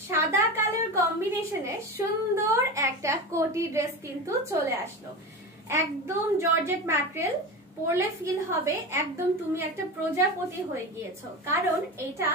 সাদা কালার কম্বিনেশনে সুন্দর একটা কোটি ড্রেস কিন্তু চলে আসলো। একদম জর্জেট ম্যাটেরিয়াল, পরলে ফিল হবে একদম তুমি একটা প্রজাপতি হয়ে গিয়েছো, কারণ এটা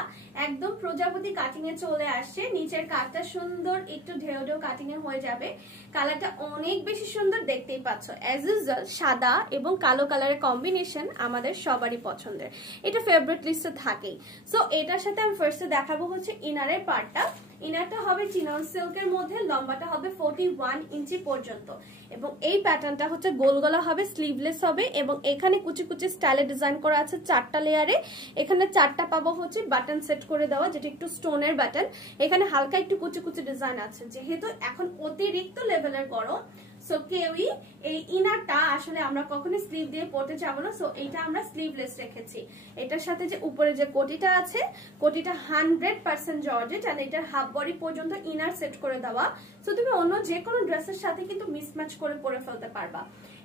একদম প্রজাপতি কাটিং এ চলে আসছে। নিচের কাটটা সুন্দর একটু ঢেউ ঢেউ কাটিং এ হয়ে যাবে। কালারটা অনেক বেশি সুন্দর, দেখতেই পাচ্ছ। অ্যাজ ইউজুয়াল সাদা এবং কালো কালারের কম্বিনেশন আমাদের সবারই পছন্দের, এটা ফেভারিট লিস্টে থাকেই। সো এটার সাথে আমি ফার্স্টে দেখাবো হচ্ছে ইনারের পার্টটা। ইনারটা হবে চিনন সিল্কের মধ্যে, লম্বাটা হবে 41 ইঞ্চি পর্যন্ত এবং এই প্যাটার্নটা হচ্ছে গোল গলা হবে, স্লিভলেস হবে এবং এখানে কুচি কুচি স্টাইলে ডিজাইন করা আছে 4টা লেয়ারে। এখানে 4টা পাবো হচ্ছে বাটন সেট করে দেওয়া, যেটা একটু স্টোনের বাটন। এখানে হালকা একটু কুচি কুচি ডিজাইন আছে, যেহেতু এখন অতিরিক্ত লেভেলের গরম, সো কেউই এই ইনারটা আসলে আমরা কখনোই স্লিভ দিয়ে পরতে যাবো না। সো এইটা আমরা স্লিভলেস রেখেছি। এটার সাথে যে উপরে যে কোটিটা আছে, কোটিটা 100% জর্জেট আর এটার হাফ বডি পর্যন্ত ইনার সেট করে দেওয়া। সো তুমি অন্য যে কোনো ড্রেসের সাথে কিন্তু মিসম্যাচ করে পরে ফেলতে পারবা।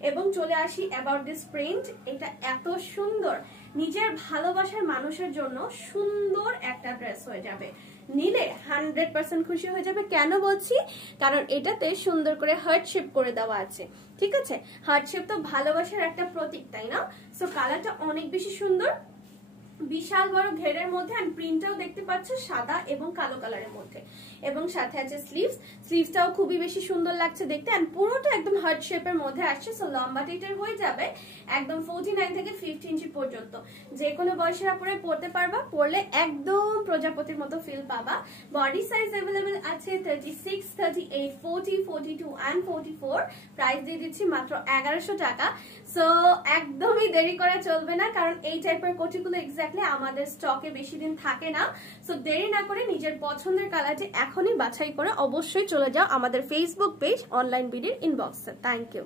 এবং চলে আসি অ্যাবাউট দিস প্রিন্ট। এটা এত সুন্দর, নিজের ভালোবাসার মানুষের জন্য সুন্দর একটা ড্রেস হয়ে যাবে। নিলে 100% খুশি হয়ে যাবে। কেন বলছি? কারণ এটাতে সুন্দর করে হার্ট শেপ করে দেওয়া আছে। ঠিক আছে, হার্ট শেপ তো ভালোবাসার একটা প্রতীক, তাই না? সো কালারটা অনেক বেশি সুন্দর, বিশাল বড় ঘেরের মধ্যে, আর প্রিন্টটাও দেখতে পাচ্ছ সাদা এবং কালো কালারের মধ্যে। এবং সাথে আছে স্লিভস, স্লিভসটাও খুবই বেশি সুন্দর লাগছে দেখতে, আর পুরোটা একদম হার্ট শেপের মধ্যে আসছে। সো লম্বাটা এটার হয়ে যাবে একদম 49 থেকে 50 ইঞ্চি পর্যন্ত। যে কোনো বয়সের আপুরে পরতে পারবা, পরলে একদম প্রজাপতির মতো ফিল পাবা। বডি সাইজ অ্যাভেলেবেল আছে 36, 38, 40, 42 and 44। প্রাইস দিয়ে দিচ্ছি মাত্র 1100 টাকা। সো একদমই দেরি করা চলবে না, কারণ এই টাইপের কোটিগুলো এক্স্যাক্টলি আমাদের স্টকে বেশি দিন থাকে না। সো দেরি না করে নিজের পছন্দের কালারটি এখনই বাছাই করে অবশ্যই চলে যাও আমাদের ফেসবুক পেজ অনলাইন বিডির ইনবক্সে। Thank you.